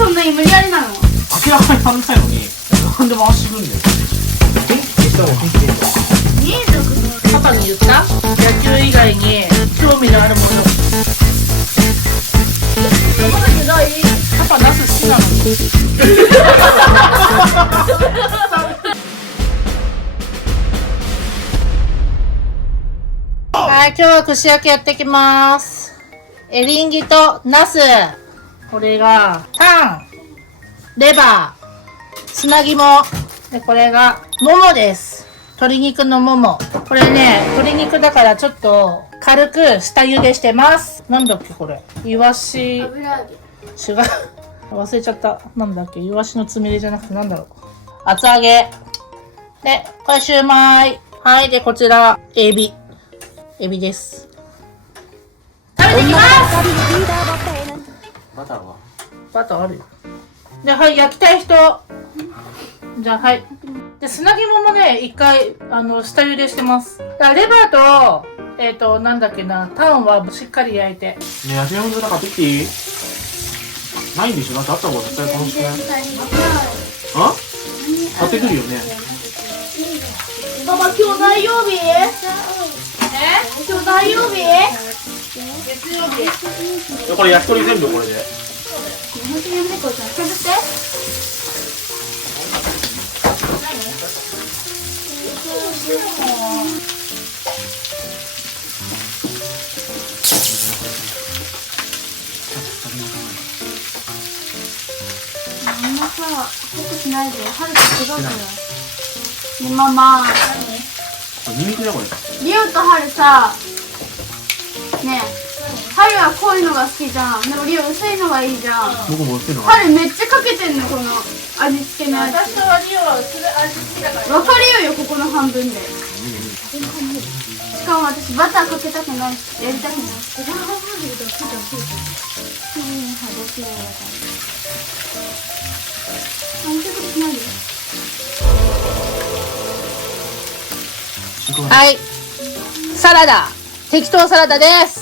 そんなに無理やりなの？明らかにやんないのになんで回してくんだよ。元気消した方が元気出るんだよ。パパに言った？野球以外に興味のあるもの。パパナス好きなの。はい、今日は串焼きやってきます。エリンギとナス。これがタン、レバー、砂肝。で、これがももです。鶏肉のもも。これね、鶏肉だからちょっと軽く下茹でしてます。なんだっけこれ。イワシ。油揚げ。違う。忘れちゃった。なんだっけイワシのつみれじゃなくてなんだろう。厚揚げ。で、これシューマイ。はい。で、こちら、エビ。エビです。食べてきます。バターはバターあるよ。で、はい。焼きたい人。じゃあ、はい。で、砂肝もね、一回、下茹でしてます。だからレバーと、なんだっけな、タンはしっかり焼いて。ねえ、焼き芋とか買ってきていい？ないんでしょ？だってあった方が絶対楽しくない？あ？買ってくるよね。パパ今日何曜日？今日何曜日？月曜日。これ焼き鳥全部これで。あんまさ、濃くしないで。春と違うから。ね、ママ。ニンニクだこれ。リオと春さ、ねえ、春は濃いのが好きじゃん。でもリオ薄いのがいいじゃん。僕も売ってるのが。春めっちゃかけてんの、この味付けのやつ。私はリオはする味好きだから。わかるよ、ここの半分で。しかも私バターかけたくないし、やりたくないし。はい。サラダ。適当サラダです。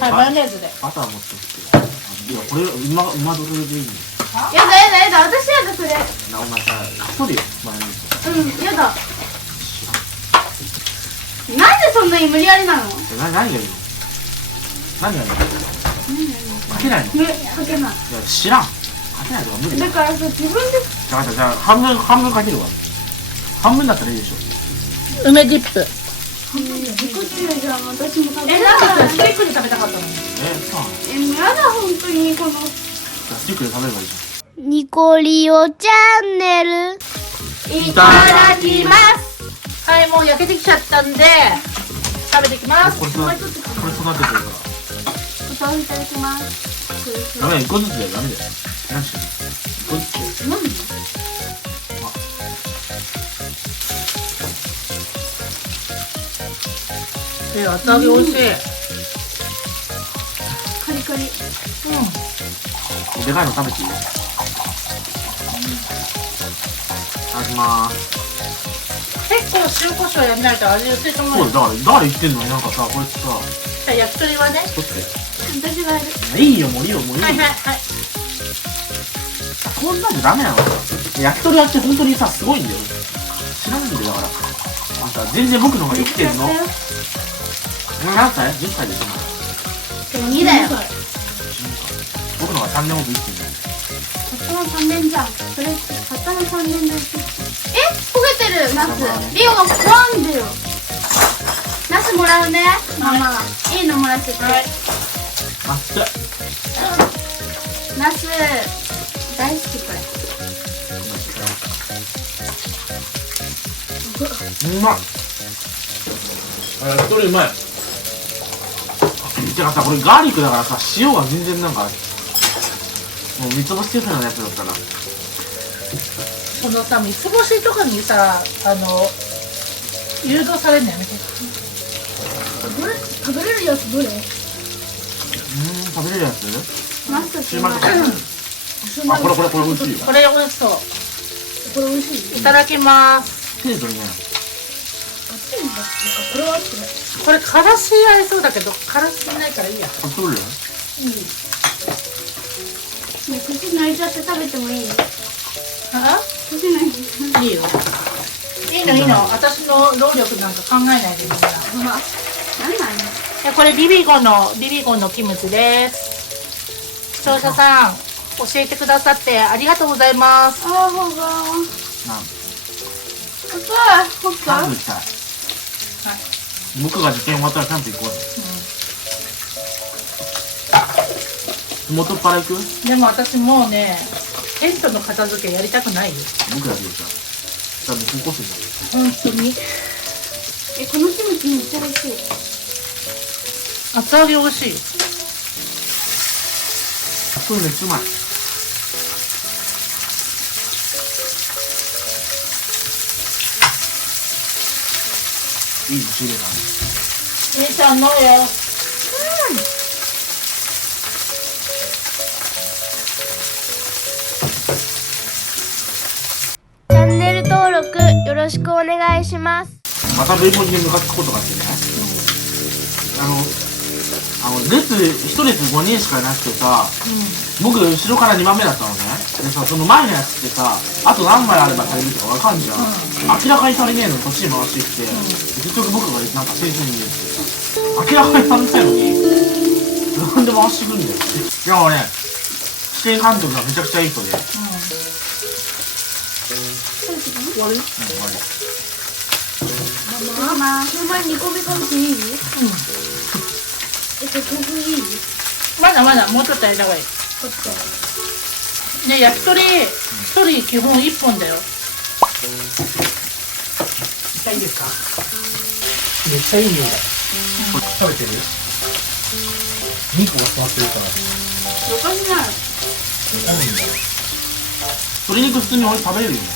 はい、マヨネーズで。バター持ってきて。いや、これ馬どれでいいの？やだやだやだ、私やだそれ。お前さ、取るよ、マヨネーズ。やだ。なんでそんなに無理やりなの？何がいいの？何がいいの？かけないの？いかけない。や、知らん。かけないとか無理だ。だからさ、自分で。じゃあ半分かけるわ。半分だったらいいでしょ。梅ディップ。自己中じゃん、私も食べなんかスティックで食べたかったのに。そうなの？やだ、本当にこの。スティックで食べればいいじニコリオチャンネル。いただきます。はい、もう焼けてきちゃったんで、食べてきまゃん。す。これ育ててるから。お豆腐いただきます。ダメ、1個ずつだよ、ダメだよ。何してんの？1個ずつ。厚揚げ美味しい。カリカリ。でかいの食べていい？いただきまーす。結構塩コショウやめないと味薄いと思うよ。そうだから言ってんのになんかさ、こいつさ、じゃあ焼き鳥はね。取って。私がやる。いいよ、もういいよ、もういいよ。はいはいはい。こんなんじゃダメなの。焼き鳥屋って本当にさ、すごいんだよ。知らないんだよ、だから。あんた、全然僕の方が生きてんの。何歳？ 10 歳でしょ、まだ。2だよ。僕の方が3年多く生きてんの。たったの3年じゃん。それ、たったの3年だよ。焦げてる、ナス。リオが怖んでよ。ナスもらうね、ママ。いいのもらってて。あっつ。ナス、大好きこれ。うまい。焼き鳥うまい。てかさ、これガーリックだからさ、塩が全然なんか、もう三つ星シェフのやつだったら。そのさ、三つ星とかにさ、誘導されるのやめて。どれ食べれるやつどれ？食べれるやつ？ナスとシューマイとか。あ、これ美味しいよ。これ美味しそう。これ美味しい。いただきます。手で取りね。これは合ってない。これからし合いそうだけど、からしないからいいや。取るよ。ね、こ口抜いちゃって食べてもいい？あ口抜いちゃっいいよ。いいのいいの。私の労力なんか考えないでみんな。て。なんなん？これビビゴンのキムチです。視聴者さん教えてくださってありがとうございます。あー、ほが。なんほっキャンか。プしたい。僕が受験終わったらキャンプ行こうよ。元っ腹行く？でも私もうね、テントの片付けやりたくないよ。僕だけでさ。じゃあもう高校生じ本当に。このキムチめっちゃ美味しい。厚揚げ美味しい。ゃん。これめっちゃうまい。いいの仕入れたね。姉ちゃん飲むよ。チャンネル登録よろしくお願いします。またベーコンに向かってことがあってね。列、1列5人しかいなくてさ、僕後ろから2番目だったのね。でさ、その前のやつってさ、あと何枚あれば足りるとかわかんじゃん。明らかに足りねえのにこっちに回してきて、結局僕がなんか先生に言って、明らかに足んないのに、なんで回してくんだよ。いや、俺ね、試験監督がめちゃくちゃいい人で。終わる？終わり。ママ、その前に2個目かもしれいい？ここいい？まだまだもうちょっとやりた方がいい。ね、焼き鳥一人基本1本だよ。痛いですか？めっちゃいい匂いだ。食べてる？肉が座ってるから。おかしない。鶏肉普通に俺食べれるよね。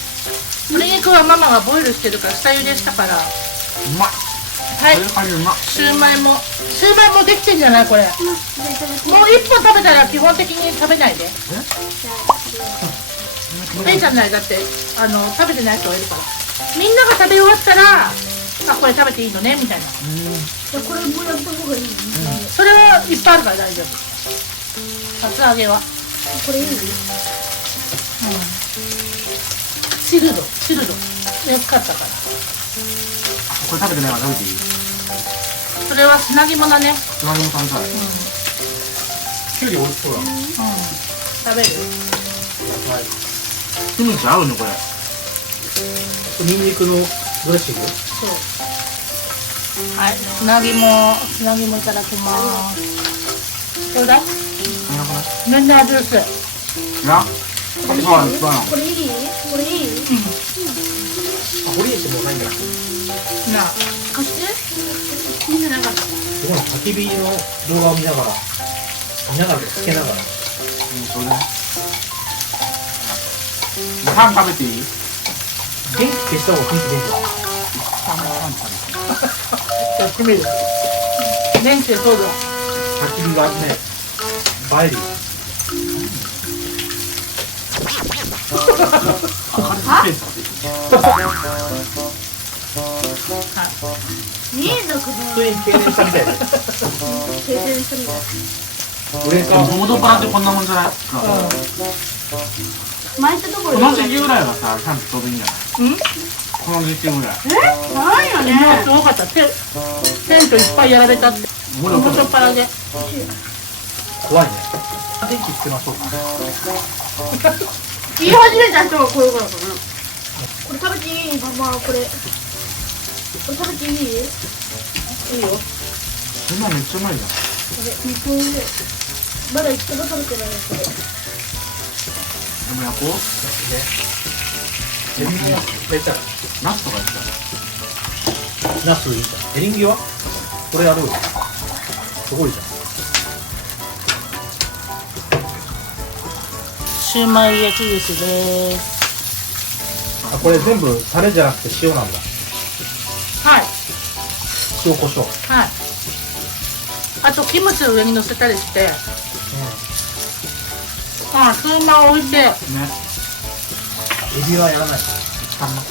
鶏肉はママがボイルしてるから下茹でしたから。うまい。はい。それ感じうまい。シューマイもできてんじゃないこれ。もう1本食べたら基本的に食べないで。ペイちゃんないだって食べてない人がいるから。みんなが食べ終わったらこれ食べていいのねみたいな。これもやった方がいい？それはいっぱいあるから大丈夫。厚揚げは。これいい？チルド安かったから。これ食べてないから食べていい？それは砂肝だね。隣も食べたい。きゅうり美味しそうだ。食べる？キムチ合うねこれ。ニンニクのドレッシング？そう。はい、砂肝いただきます。ちょうだい。全然味薄い。いや、これいい？これいい？これいい？あ、これしてもうないんだ。なあ。貸して？見てなかった。すごい焚き火の動画を見ながらつけながら。それね。パン食べていい？電気消した方が雰囲気出る。やってみる。電気でそうだ。焚き火がね、映えるよ。民族の普通に経年したみたいで。経験するんだ。俺か。元っ腹ってこんなもんじゃない？巻いたところこの時期ぐらいはさ、キャンプちょうどいいんじゃない？この時期ぐらい。ないよね。すごかった。テントいっぱいやられたって。俺元っ腹で。怖いね。電気つけましょうか。言い始めた人がこういうことかな。これ食べていい？ママ、これ食べていい？いいよ。そんなめっちゃうまいじゃん。これ2個上。まだ一個も食べてないこれ。でもやこう？エリンギはやったら。ナスとかやったら。ナスいいじゃん。エリンギはこれやろうよ。すごいじゃん。シューマイ焼き串です。あ、これ全部タレじゃなくて塩なんだ。はい。塩コショウ。はい。あとキムチの上に乗せたりして。シューマイ置いて。ね。エビはやらない。たんま。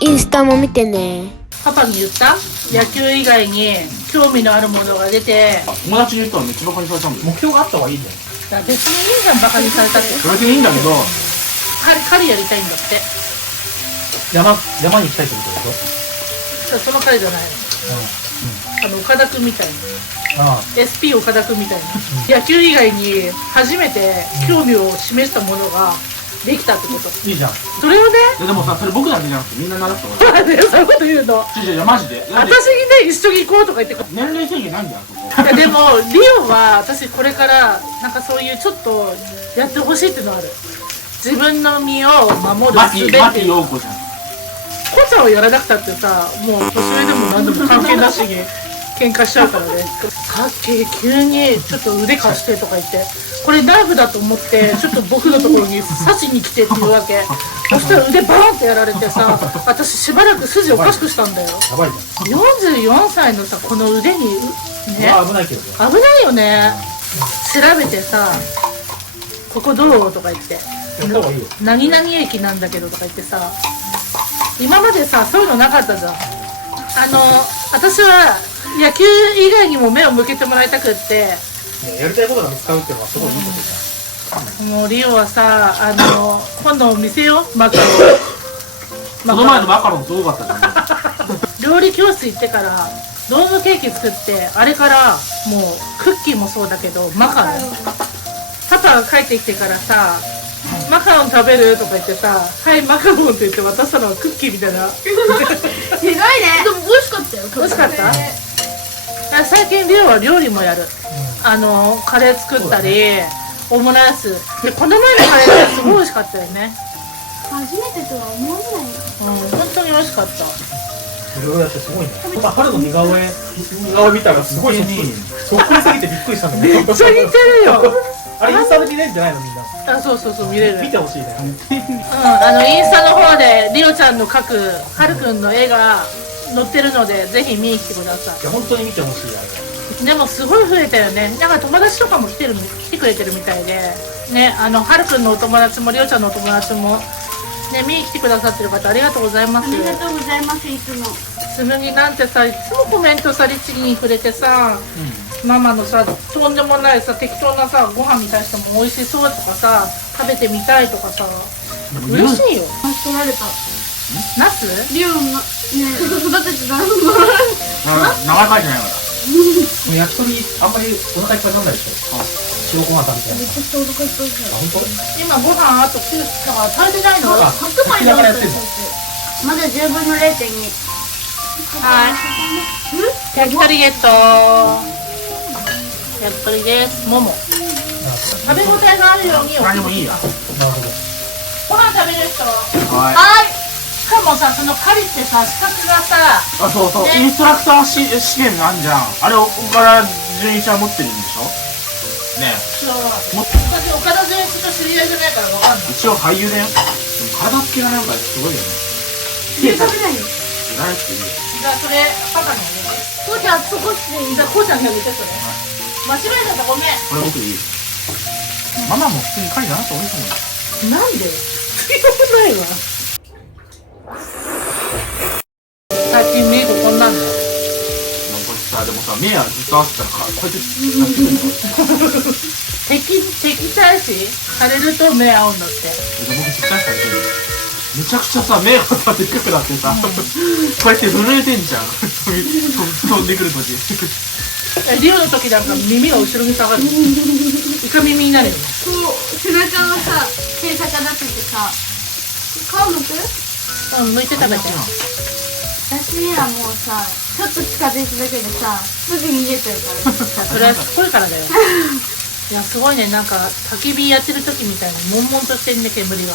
インスタも見てね。パパに言った？野球以外に興味のあるものが出て、友達に言ったらめっちゃバカにされたんだよ。目標があった方がいいじゃん。別にいいじゃん、バカにされたって。それでいいんだけど、狩りやりたいんだって。山に行きたいってことでしその彼じゃないの。岡田くんみたいに。ょ。あ SP 岡田くんみたいに。野球以外に初めて興味を示したものができたってこと。いいじゃん。それをね、でもさ、それ僕だけじゃなくてみんな習った方がいい。そういうこと言うの。いやマジで。だって私にね、一緒に行こうとか言って。年齢制限ないんだよ、そこ。いやでもリオは私これからなんかそういうちょっとやってほしいっていうのある。自分の身を守るマ術ティっていう。陽子じゃん。コちゃんをやらなくたってさ、もう年上でも何でも関係なしに喧嘩しちゃうからね。さっき急にちょっと腕貸してとか言って、これナイフだと思ってちょっと僕のところに刺しに来てっていうわけ。そしたら腕バーンってやられてさ、私しばらく筋おかしくしたんだよ。やばいじ44歳のさ、この腕にね、ゃん。危ないけどね。危ないよね。調べてさ、ここどうとか言って、やった方がいいよ。何々駅なんだけどとか言ってさ、今までさ、そういうのなかったじゃん。私は野球以外にも目を向けてもらいたくって、ね、やりたいことが見つかるっていうのはすごいいいことじもうリオはさ、今度見せよう、マカロン。その前のマカロンすごかったじゃん。料理教室行ってからドームケーキ作って、あれからもうクッキーもそうだけどマカロン、パパが帰ってきてからさ、マカロン食べるとか言ってさ、はいマカロンって言って渡したのはクッキーみたいな。ひどいね。でも美味しかったよ。美味しかった？最近リオは料理もやる。カレー作ったり、オムライスで、この前のカレーすごい美味しかったよね。初めてとは思えないよ。本当に美味しかった。ゃん。いろいろやってすごいね。春の似顔絵見たらすごいそっくりすぎてびっくりしたんだけど。めっちゃ似てるよ。あれインスタで見れるんじゃないのみんな。そうそうそう、見れる。見てほしいね。インスタの方でリオちゃんの描くはるくんの絵が載ってるので、ぜひ見に来てくださいや本当に見てほしいあれ。い。でもすごい増えたよね。なんか友達とかも来てくれてるみたいでね、はるくんのお友達もリオちゃんのお友達もね、見に来てくださってる方ありがとうございます。ありがとうございます。いつも。つむぎなんてさ、いつもコメントさ、律儀にくれてさ、ママのさ、とんでもないさ、適当なさ、ご飯に対しても美味しそうとかさ、食べてみたいとかさ、嬉しいよ。取られた。ナス？リオンがね、育ててたの。名前書いてないから。焼き鳥あんまりお腹いっぱい飲んだでしょ。塩ご飯食べて。めちゃくちゃお腹いっぱいじゃん。あ本当？今ご飯あと9だから食べてないの？あ白米だったらまだ10分の0.2。はい。焼き鳥ゲット。焼き鳥です。もも。食べ応えがあるように。何もいいや。なるほど。ご飯食べる人。はい。はい。しかもさ、そのカリってさ、資格がさ、あ、そうそう。ねインストラクター試験なんじゃん。あれ、岡田准一は持ってるんでしょね知らない。私、岡田准一と知り合いじゃないからわかんない。一応俳優だよ。でも体つきがなんかすごいよね。家食べないよ。誰って言う。じゃあ、それ、パパにあげて。父ちゃん、そこしていい。じゃあ、こうちゃんにあげて、それ。間違えちゃった、ごめん。これ僕いい。ママも普通にカリだなと思ったもん。なんで強くないわ。最近メイクこんなんだよ。こいつさ、でもさ、目はずっと合ってたらこうやってやってくるの。敵対視されると目合うんだって。僕絶対されてる。めちゃくちゃさ、目がさ、でっかくなってさ、こうやって震えてんじゃん。飛んでくるとき。リオの時なんか耳が後ろに下がる。イカ耳になるよ。そう、背中がさ、手逆立っててさ、顔向く？向いて食べて。私にはもうさ、ちょっと近づいただけでさ、すぐ逃げちゃうから。それはすごいからだよ。いや、すごいね。なんか、焚き火やってる時みたいに悶々としてんね、煙が。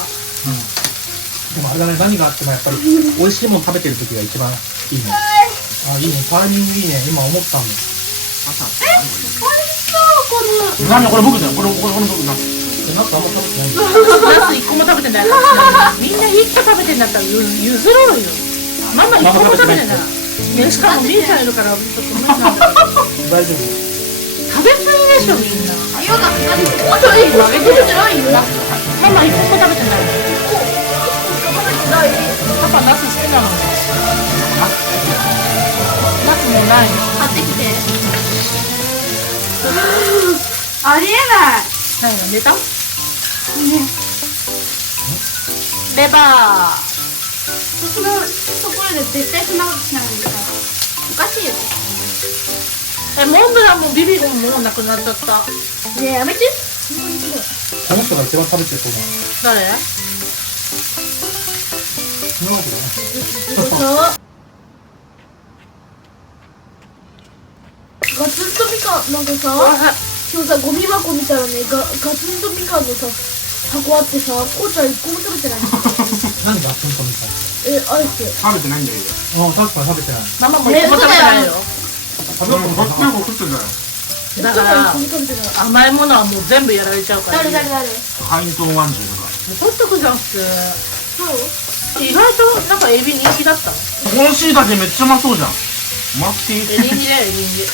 でもあれだね、何があってもやっぱり美味しいもの食べてる時が一番いいね。あ、いいね、タイミングいいね。今思ったんだよ。何これ僕だよ。これ僕だ。なんかあんま食べてない。ナス1個も食べてないからみんな1個食べてんだったら譲ろうよ。ママ1個も食べてない。ね、しかもみーちゃんいるからちょっと無理なんだけど。大丈夫。食べ過ぎでしょみんな。色があと1個あげてるじゃないよ。ママ1個も食べてない。パパナス好きなの。ナスもないの。買ってきて。ありえない。ないの出た？ね。レバー。そのところで絶対そんなことしないのにさ。おかしいよ。モンブランもビビゴンもなくなっちゃった。ねえ、やめて。この人が一番食べてると思う。誰？そんなことない。そう。ガツンとみかんなんかさ、今日さゴミ箱見たらねガツンとみかんのさ箱あってさ、こうちゃん一個も食べてないの。何がツンとみたいあれって食べてないんだけど。な。確かに食べてない。ママも一個も食べてないよ。食べようと思ったら食ってんだよ。だから一個も食べてない。甘いものはもう全部やられちゃうから。誰ハイントンまんじゅうとか。取っとくじゃん普通。そう意外となんかエビ人気だったの。この椎茸めっちゃうまそうじゃん。マスティエリンギだよエリンギ。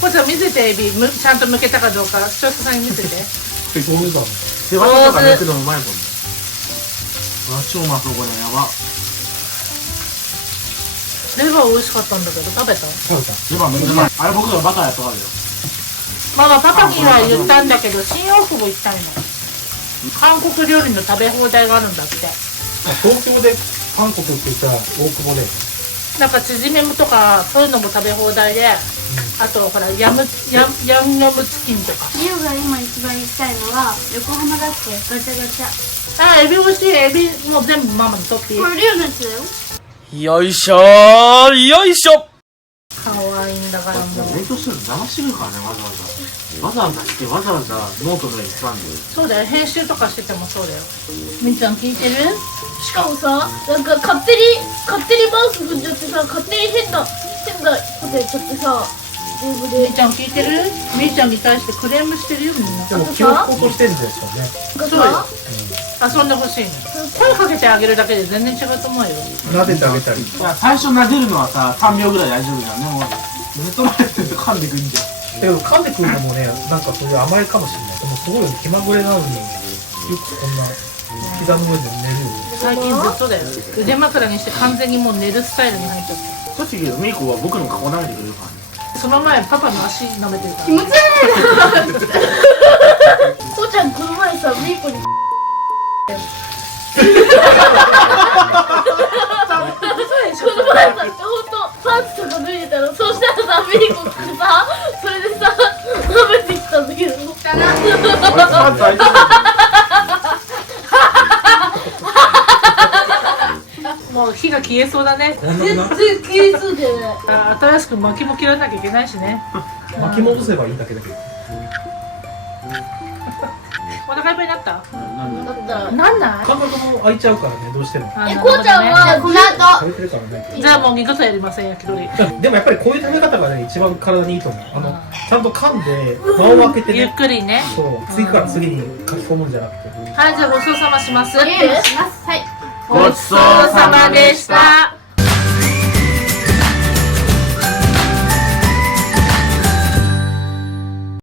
これちゃん見せてエビちゃんと剥けたかどうか視聴者さんに見せて。上手だもん。手羽とか抜くのうまいもんね。うわ超うまそうこれやば。レバー美味しかったんだけど食べた？食べた。レバーめっちゃうまい。あれ僕がバカやったからだよ。ママパパには言ったんだけど新大久保行きたいの。韓国料理の食べ放題があるんだって。東京で韓国って言ったら大久保で。なんかチヂミとかそういうのも食べ放題で、あとほらヤンニョムチキンとか。リオが今一番行きたいのは横浜だっけ。ガチャガチャ。あ、エビ美味しい。エビもう全部ママに取っていい？これリオのやつだよ。よいしょーよいしょ。可愛いんだからもう。冷凍してるの騙してくるからね、わざわざ来てわざわざノートの上に使うんで。そうだよ、編集とかしててもそうだよ。みーちゃん聞いてる？しかもさ、なんか勝手にマウス踏んじゃってさ、勝手に変なことやっちゃってさ、英語でみーちゃん聞いてる？みーちゃんに対してクレームしてるよみんな。でも記憶落としてるんですよね。そうよ。がさ、遊んでほしいの。声かけてあげるだけで全然違うと思うよ。撫でてあげたり。いや最初撫でるのはさ、3秒ぐらい大丈夫じゃんね。もうずっと撫でてると噛んでくんじゃん。だけど噛んでくるのもね、なんかそういう甘いかもしれない。でもすごい気まぐれなのに、よくこんな膝の上で寝るよ。最近ずっとだよ。腕枕にして完全にもう寝るスタイルに入っちゃって。栃木のミーコは僕の顔舐めてくれるからね。その前パパの足舐めてるから。気持ち悪いな。こうちゃんこの前さ、ミーコにこの前さ、ほんとパンツとか脱いでたの。そうしたらさ、ミーコがさ、それでさ、舐めてきたんだけど。パンツ開いてる。もう火が消えそうだね。こん全な然消えそうだよね。新しく薪も切らなきゃいけないしね。巻き戻せばいいだけだけど。お腹いっぱいになった？だったなんない？感覚も開いちゃうからね、どうしても。あこうちゃんはこの後食べてるからね。じゃあもう二度とやりません焼き鳥。でもやっぱりこういう食べ方がね、一番体にいいと思う。ちゃんと噛んで、間を空けてゆっね。くりね。そう、次から次に書き込むんじゃなくて。はい、じゃあごちそうさまします。はい。ごちそうさまでした。